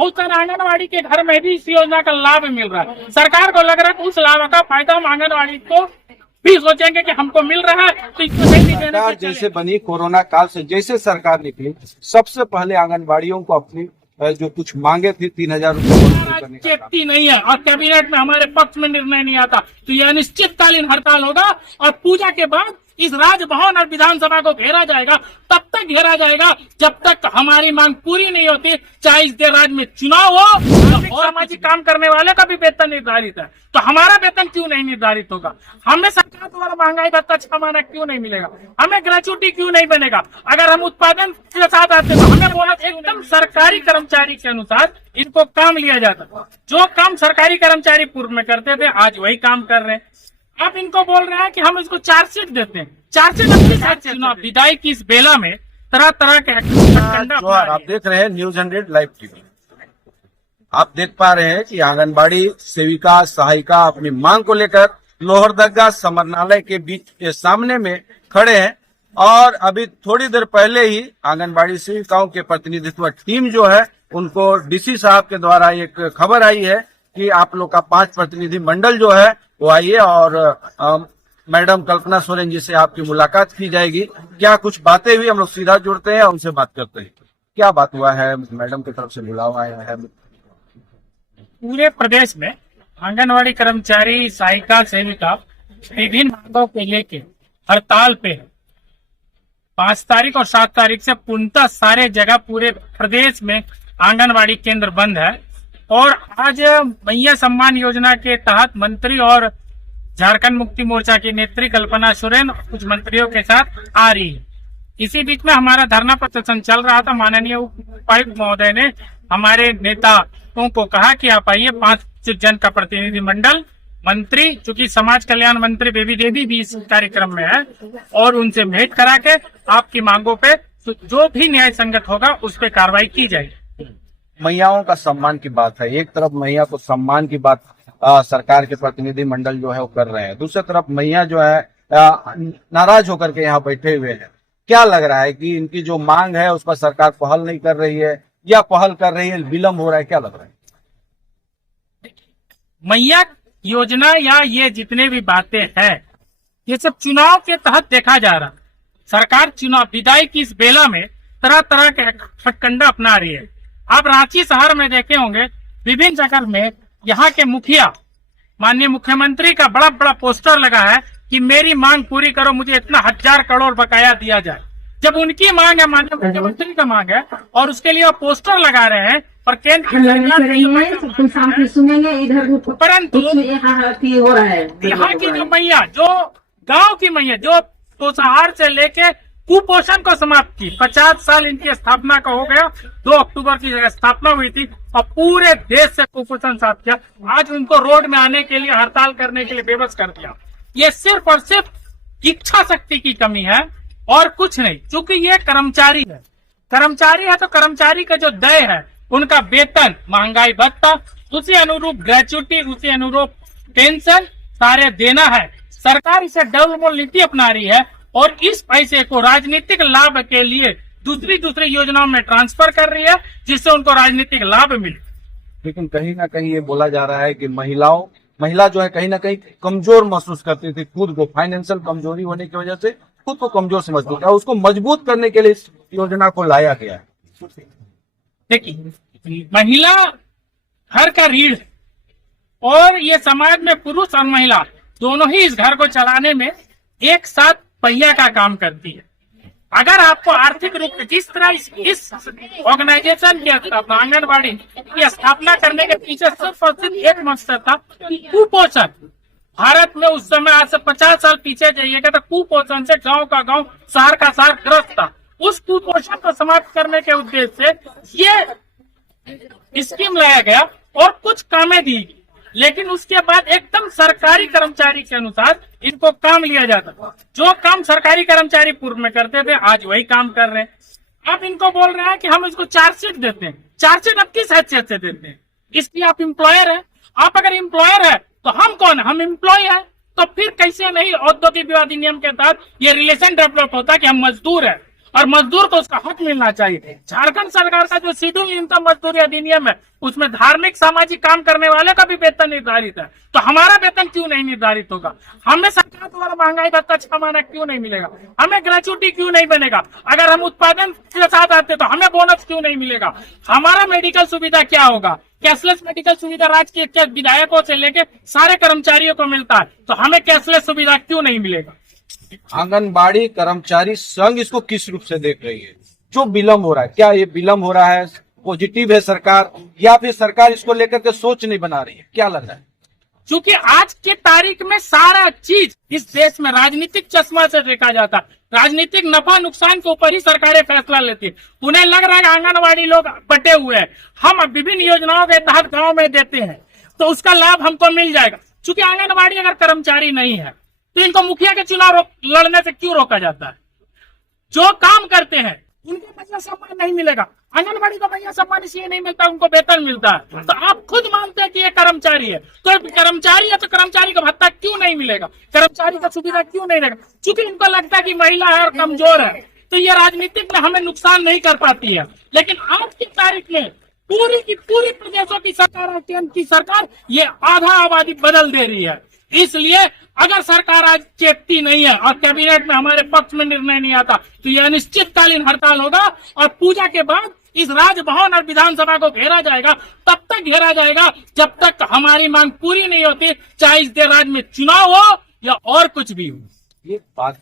बहुत सारे आंगनबाड़ी के घर में भी इस योजना का लाभ मिल रहा है। सरकार को लग रहा है कि उस लाभ का फायदा हम आंगनबाड़ी को भी सोचेंगे कि हमको मिल रहा है तो इसको नहीं देने सरकार जैसे बनी कोरोना काल से जैसे सरकार निकली, सबसे पहले आंगनबाड़ियों को अपनी जो कुछ मांगे थी 3,000 रुपए चेकती नहीं है और कैबिनेट में हमारे पक्ष में निर्णय नहीं आता तो यह अनिश्चितकालीन हड़ताल होगा और पूजा के बाद इस राजभवन और विधानसभा को घेरा जाएगा। तब तक घेरा जाएगा जब तक हमारी मांग पूरी नहीं होती, चाहे इस देश राज्य में चुनाव हो और सामाजिक काम करने वाले का भी वेतन निर्धारित है तो हमारा वेतन क्यों नहीं निर्धारित होगा? हमें सरकार द्वारा महंगाई भत्ता 6 महीना क्यों नहीं मिलेगा? हमें ग्रेच्युटी क्यों नहीं बनेगा? अगर हम उत्पादन के साथ आते तो हमें बोनस एकदम सरकारी कर्मचारी के अनुसार इनको काम लिया जाता। जो काम सरकारी कर्मचारी पूर्व में करते थे आज वही काम कर रहे हैं। आप इनको बोल रहे हैं कि हम इसको चार्जशीट देते हैं। चार्जशीट चुनाव विदाई की इस बेला में तरह तरह के आप देख रहे हैं न्यूज 100 लाइव टीवी। आप देख पा रहे हैं कि आंगनबाड़ी सेविका सहायिका अपनी मांग को लेकर लोहरदगा समरनालय के बीच के सामने में खड़े हैं और अभी थोड़ी देर पहले ही आंगनबाड़ी सेविकाओं के प्रतिनिधित्व टीम जो है उनको डीसी साहब के द्वारा एक खबर आई है कि आप लोग का 5 प्रतिनिधि मंडल जो है वो आइए और मैडम कल्पना सोरेन जी से आपकी मुलाकात की जाएगी। क्या कुछ बातें हुई, हम लोग सीधा जुड़ते हैं उनसे बात करते हैं। क्या बात हुआ है? मैडम की तरफ से बुलावा आया है। पूरे प्रदेश में आंगनवाड़ी कर्मचारी सहायिका सेविका विभिन्न मांगों के लेके हड़ताल पे है। 5 तारीख और 7 तारीख से पूर्णतः सारे जगह पूरे प्रदेश में आंगनवाड़ी केंद्र बंद है और आज मैया सम्मान योजना के तहत मंत्री और झारखंड मुक्ति मोर्चा की नेत्री कल्पना सोरेन कुछ मंत्रियों के साथ आ रही है। इसी बीच में हमारा धरना प्रदर्शन चल रहा था। माननीय उपायुक्त महोदय ने हमारे नेताओं को कहा कि आप आइए, 5 जन का प्रतिनिधि मंडल, मंत्री, चूंकि समाज कल्याण मंत्री बेबी देवी भी इस कार्यक्रम में है और उनसे भेंट करा के आपकी मांगों पे जो भी न्याय संगत होगा उस पर कार्रवाई की जाएगी। महिलाओं का सम्मान की बात है। एक तरफ महिला को सम्मान की बात सरकार के प्रतिनिधि मंडल जो है वो कर रहे हैं, दूसरी तरफ महिला जो है नाराज होकर के यहाँ बैठे हुए हैं। क्या लग रहा है कि इनकी जो मांग है उस पर सरकार पहल नहीं कर रही है या पहल कर रही है, विलम्ब हो रहा है? क्या लग रहा है? मैया योजना या ये जितने भी बातें हैं ये सब चुनाव के तहत देखा जा रहा। सरकार चुनाव विदाई की इस बेला में तरह तरह के हथकंडा अपना रही है। आप रांची शहर में देखे होंगे विभिन्न जगह में यहाँ के मुखिया माननीय मुख्यमंत्री का बड़ा बड़ा पोस्टर लगा है कि मेरी मांग पूरी करो, मुझे इतना 1000 करोड़ बकाया दिया जाए। जब उनकी मांग है, माननीय मुख्यमंत्री का मांग है और उसके लिए वो पोस्टर लगा रहे हैं और केंद्र सुनेंगे इधर, परंतु हो रहा है यहाँ की जो मैया, जो गांव की मैया, जो पोषाहार से लेके कुपोषण को समाप्त की, 50 साल इनकी स्थापना का हो गया। 2 अक्टूबर की स्थापना हुई थी और पूरे देश से कुपोषण साफ किया। आज उनको रोड में आने के लिए, हड़ताल करने के लिए बेबस कर दिया। ये सिर्फ और सिर्फ इच्छा शक्ति की कमी है और कुछ नहीं। चूंकि ये कर्मचारी है, तो कर्मचारी का जो दय है, उनका वेतन, महंगाई भत्ता, उसी अनुरूप ग्रेच्युटी, उसी अनुरूप पेंशन सारे देना है। सरकार इसे डबल नीति अपना रही है और इस पैसे को राजनीतिक लाभ के लिए दूसरी योजनाओं में ट्रांसफर कर रही है जिससे उनको राजनीतिक लाभ मिले। लेकिन कहीं ना कहीं ये बोला जा रहा है कि महिला जो है कहीं ना कहीं कमजोर महसूस करती थी, खुद को फाइनेंशियल कमजोरी होने की वजह से खुद को कमजोर समझती थी। उसको मजबूत करने के लिए इस योजना को लाया गया है। देखिए, महिला घर का रीढ़ और ये समाज में पुरुष और महिला दोनों ही इस घर को चलाने में एक साथ पहिया का काम करती है। अगर आपको आर्थिक रूप से जिस तरह इस ऑर्गेनाइजेशन की आंगनबाड़ी की स्थापना करने के पीछे सिर्फ और सिर्फ एक मकसद था, कुपोषण। भारत में उस समय आज से 50 साल पीछे जाइएगा तो कुपोषण से गांव का गांव, शहर का शहर ग्रस्त था। उस कुपोषण को समाप्त करने के उद्देश्य से ये स्कीम लाया गया और कुछ कामें दी, लेकिन उसके बाद एकदम सरकारी कर्मचारी के अनुसार इनको काम लिया जाता। जो काम सरकारी कर्मचारी पूर्व में करते थे आज वही काम कर रहे हैं। आप इनको बोल रहे हैं कि हम इसको चार्जशीट देते हैं। चार्जशीट आप किस हैसियत से देते हैं? इसलिए आप एम्प्लॉयर है। आप अगर एम्प्लॉयर है तो हम कौन है? हम एम्प्लॉय है। तो फिर कैसे नहीं औद्योगिक विवाद अधिनियम के तहत ये रिलेशन डेवलप होता कि हम मजदूर है और मजदूर को उसका हक मिलना चाहिए। झारखंड सरकार का जो शेड्यूल न्यूनतम मजदूरी अधिनियम है उसमें धार्मिक सामाजिक काम करने वाले का भी वेतन निर्धारित है, तो हमारा वेतन क्यों नहीं निर्धारित होगा? हमें सरकार द्वारा महंगाई भत्ता 6 महीना क्यों नहीं मिलेगा? हमें ग्रेचुइटी क्यों नहीं बनेगा? अगर हम उत्पादन के साथ आते तो हमें बोनस क्यों नहीं मिलेगा? हमारा मेडिकल सुविधा क्या होगा? कैशलेस मेडिकल सुविधा राज्य के विधायकों से लेके सारे कर्मचारियों को मिलता है, तो हमें कैशलेस सुविधा क्यों नहीं मिलेगा? आंगनबाड़ी कर्मचारी संघ इसको किस रूप से देख रही है? जो विलम्ब हो रहा है, क्या ये विलम्ब हो रहा है पॉजिटिव है सरकार, या फिर सरकार इसको लेकर के सोच नहीं बना रही है? क्या लग रहा है? क्योंकि आज के तारीख में सारा चीज इस देश में राजनीतिक चश्मा से देखा जाता है। राजनीतिक नफा नुकसान के ऊपर ही सरकारें फैसला लेती है। उन्हें लग रहा है आंगनबाड़ी लोग बटे हुए हैं, हम विभिन्न योजनाओं के तहत गांव में देते हैं तो उसका लाभ हमको मिल जाएगा। क्योंकि आंगनबाड़ी अगर कर्मचारी नहीं है तो इनको मुखिया के चुनाव लड़ने से क्यों रोका जाता है? जो काम करते हैं उनको महिला सम्मान नहीं मिलेगा। आंगनबाड़ी को महिला सम्मान इसलिए नहीं मिलता, उनको वेतन मिलता है। तो आप खुद मानते हैं कि ये कर्मचारी है, तो कर्मचारी है तो कर्मचारी का भत्ता क्यों नहीं मिलेगा? कर्मचारी का सुविधा क्यों नहीं रहेगा? क्योंकि इनको लगता है कि महिला है और कमजोर है, तो ये राजनीतिक में हमें नुकसान नहीं कर पाती है। लेकिन आज की तारीख में पूरी की पूरी प्रदेशों की सरकार और केंद्र की सरकार ये आधा आबादी बदल दे रही है। इसलिए अगर सरकार आज चेतती नहीं है और कैबिनेट में हमारे पक्ष में निर्णय नहीं आता तो यह अनिश्चितकालीन हड़ताल होगा और पूजा के बाद इस राजभवन और विधानसभा को घेरा जाएगा। तब तक घेरा जाएगा जब तक हमारी मांग पूरी नहीं होती, चाहे इस राज्य में चुनाव हो या और कुछ भी हो। ये बात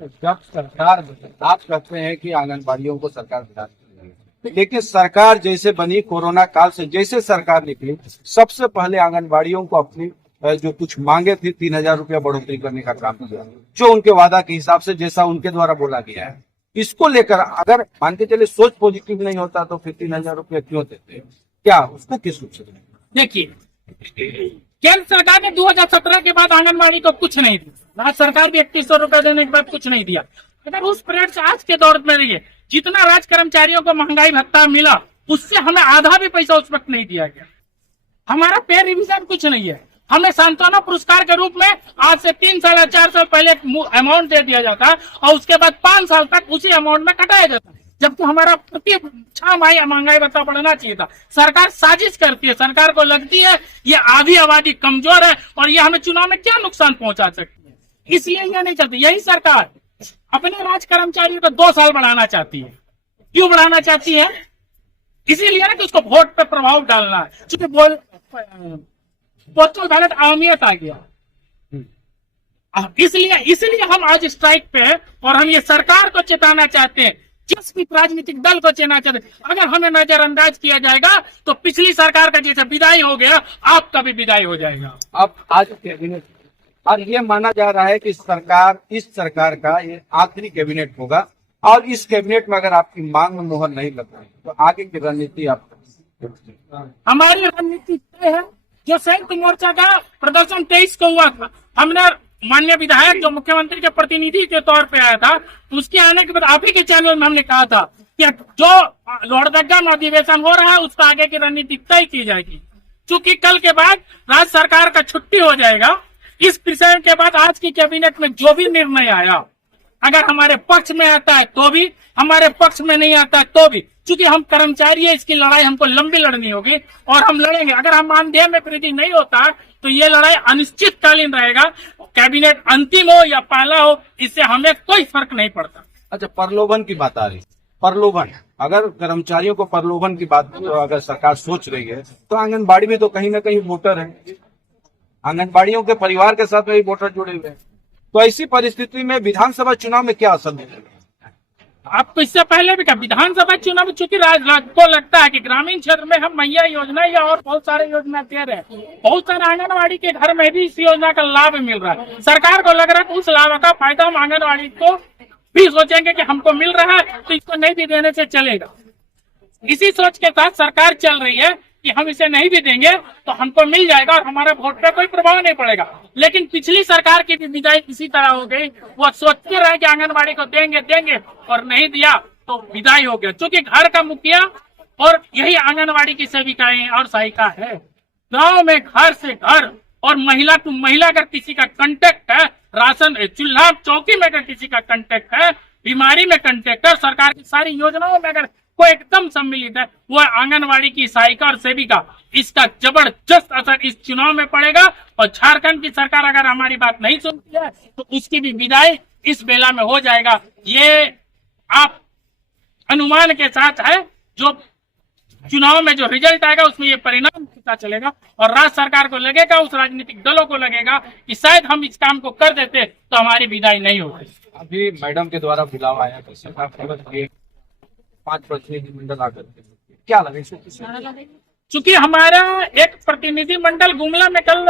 जब सरकार, आप कहते हैं कि आंगनबाड़ियों को सरकार भिड़ा रही है, लेकिन सरकार जैसे बनी कोरोना काल से जैसे सरकार निकली, सबसे पहले आंगनबाड़ियों को अपनी जो कुछ मांगे थी 3,000 रुपया बढ़ोतरी करने का काम किया, जो उनके वादा के हिसाब से जैसा उनके द्वारा बोला गया है। इसको लेकर अगर मान के चले सोच पॉजिटिव नहीं होता तो फिर 3,000 रुपया क्यों देते हैं? क्या उसको किस रूप से? देखिए, केंद्र सरकार ने 2017 के बाद आंगनबाड़ी को कुछ नहीं दिया, राज्य सरकार भी 3100 रुपया देने के बाद कुछ नहीं दिया। अगर उस पीरियड से आज के दौर में रहिए, जितना राज्य कर्मचारियों को महंगाई भत्ता मिला उससे हमें आधा भी पैसा उस वक्त नहीं दिया गया। हमारा पे रिविजन कुछ नहीं है। हमें सांत्वना पुरस्कार के रूप में आज से 3 साल या 4 साल पहले एक अमाउंट दे दिया जाता है और उसके बाद 5 साल तक उसी अमाउंट में कटाया जाता है, जबकि हमारा प्रति 6 माह महंगाई भत्ता बढ़ना चाहिए था। सरकार साजिश करती है, सरकार को लगती है ये आधी आबादी कमजोर है और ये हमें चुनाव में क्या नुकसान पहुंचा सकती है, इसलिए ये नहीं चलती। यही सरकार अपने राज्य कर्मचारियों को 2 साल बढ़ाना चाहती है। क्यों बढ़ाना चाहती है? इसीलिए ना कि उसको वोट पे प्रभाव डालना है, क्योंकि पोस्टल बैलेट अहमियत आ गया। इसलिए हम आज स्ट्राइक पे हैं और हम ये सरकार को चेताना चाहते हैं, जिस भी राजनीतिक दल को चेताना चाहते हैं, अगर हमें नजरअंदाज किया जाएगा तो पिछली सरकार का जैसे विदाई हो गया आपका भी विदाई हो जाएगा। अब आज कैबिनेट और ये माना जा रहा है कि इस सरकार का ये आखिरी कैबिनेट होगा और इस कैबिनेट में अगर आपकी मांग में मोहर नहीं लग रही तो आगे की रणनीति आप? हमारी रणनीति तय है। जो संयुक्त मोर्चा का प्रदर्शन 23 को हुआ था, हमने माननीय विधायक जो मुख्यमंत्री के प्रतिनिधि के तौर पे आया था, उसके आने के बाद आप ही के चैनल में हमने कहा था कि जो लोहरदगा में अधिवेशन हो रहा है उसका आगे की रणनीति तय की जाएगी। चूंकि कल के बाद राज्य सरकार का छुट्टी हो जाएगा, इस विषय के बाद आज की कैबिनेट में जो भी निर्णय आया अगर हमारे पक्ष में आता है तो भी, हमारे पक्ष में नहीं आता है तो भी, क्योंकि हम कर्मचारी है, इसकी लड़ाई हमको लंबी लड़नी होगी और हम लड़ेंगे। अगर हम मानदेय में वृद्धि नहीं होता तो ये लड़ाई अनिश्चितकालीन रहेगा। कैबिनेट अंतिम हो या पहला हो, इससे हमें कोई फर्क नहीं पड़ता। अच्छा, प्रलोभन की बात आ रही, प्रलोभन, अगर कर्मचारियों को प्रलोभन की बात अगर सरकार सोच रही है तो आंगनबाड़ी में तो कहीं ना कहीं वोटर है, आंगनबाड़ियों के परिवार के साथ में वोटर जुड़े हुए हैं, तो ऐसी परिस्थिति में विधानसभा चुनाव में क्या असर देगा? आपको इससे पहले भी कहा, विधानसभा चुनाव चूंकि को लगता है कि ग्रामीण क्षेत्र में हम मैया योजना या और बहुत सारे योजना दे रहे हैं, बहुत सारे आंगनबाड़ी के घर में भी इस योजना का लाभ मिल रहा है। सरकार को लग रहा है कि उस लाभ का फायदा हम आंगनबाड़ी को भी सोचेंगे कि हमको मिल रहा है तो इसको नहीं भी देने से चलेगा। इसी सोच के साथ सरकार चल रही है कि हम इसे नहीं भी देंगे तो हमको मिल जाएगा और हमारे वोट पे कोई प्रभाव नहीं पड़ेगा। लेकिन पिछली सरकार की भी विदाई इसी तरह हो गई, वो सोचते रहे कि आंगनबाड़ी को देंगे और नहीं दिया तो विदाई हो गया। क्योंकि घर का मुखिया और यही आंगनबाड़ी की सेविकाएं और सहायिका है। गांव में घर से घर और महिला टू महिला अगर किसी का कांटेक्ट है, राशन चूल्हा चौकी में अगर किसी का कांटेक्ट है, बीमारी में कंट्रैक्टर, सरकार की सारी योजनाओं में अगर कोई एकदम सम्मिलित है, वो आंगनबाड़ी की सहायिका और सेविका। इसका जबरदस्त असर इस चुनाव में पड़ेगा और झारखंड की सरकार अगर हमारी बात नहीं सुनती है तो उसकी भी विदाई इस बेला में हो जाएगा। ये आप अनुमान के साथ है, जो चुनाव में जो रिजल्ट आएगा उसमें ये परिणाम पता चलेगा और राज्य सरकार को लगेगा, उस राजनीतिक दलों को लगेगा कि शायद हम इस काम को कर देते तो हमारी विदाई नहीं होती। अभी मैडम के द्वारा बुलावा आया था, सरकार के 5 प्रतिनिधिमंडल आकर क्या लगे इसमें? चूंकि हमारा एक प्रतिनिधि मंडल गुमला में कल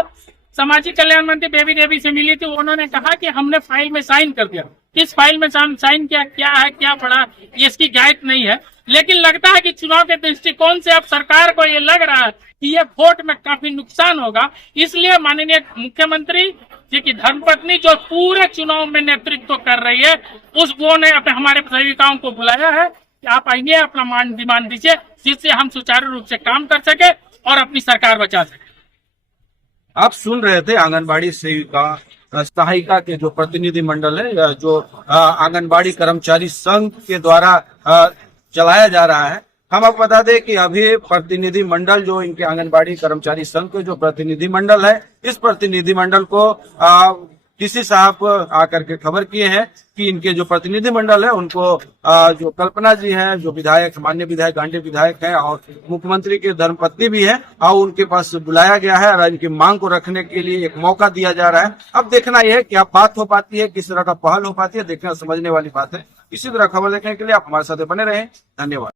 सामाजिक कल्याण मंत्री बेबी देवी से मिली थी, उन्होंने कहा कि हमने फाइल में साइन कर दिया। किस फाइल में साइन किया, क्या है क्या पड़ा, ये इसकी गाइड नहीं है, लेकिन लगता है कि चुनाव के दृष्टिकोण से अब सरकार को ये लग रहा है कि ये वोट में काफी नुकसान होगा। इसलिए माननीय मुख्यमंत्री जी की धर्मपत्नी जो पूरे चुनाव में नेतृत्व कर रही है, उस वो ने अपने हमारे सेविकाओं को बुलाया है कि आप आइए, अपना मान डिमांड दीजिए, जिससे हम सुचारू रूप से काम कर सके और अपनी सरकार बचा सके। आप सुन रहे थे आंगनबाड़ी सेविका सहायिका के जो प्रतिनिधि मंडल है, जो आंगनबाड़ी कर्मचारी संघ के द्वारा चलाया जा रहा है। हम आपको बता दें कि अभी प्रतिनिधि मंडल जो इनके आंगनबाड़ी कर्मचारी संघ के जो प्रतिनिधि मंडल है, इस प्रतिनिधि मंडल को डीसी साहब आकर के खबर किए हैं कि इनके जो प्रतिनिधि मंडल है उनको जो कल्पना जी हैं, जो विधायक, माननीय विधायक, गांधी विधायक हैं और मुख्यमंत्री के धर्मपत्नी भी है, और उनके पास बुलाया गया है और इनकी मांग को रखने के लिए एक मौका दिया जा रहा है। अब देखना यह है कि अब बात हो पाती है, किस तरह का पहल हो पाती है, देखना समझने वाली बात है। इसी तरह खबर देखने के लिए आप हमारे साथ बने रहें। धन्यवाद।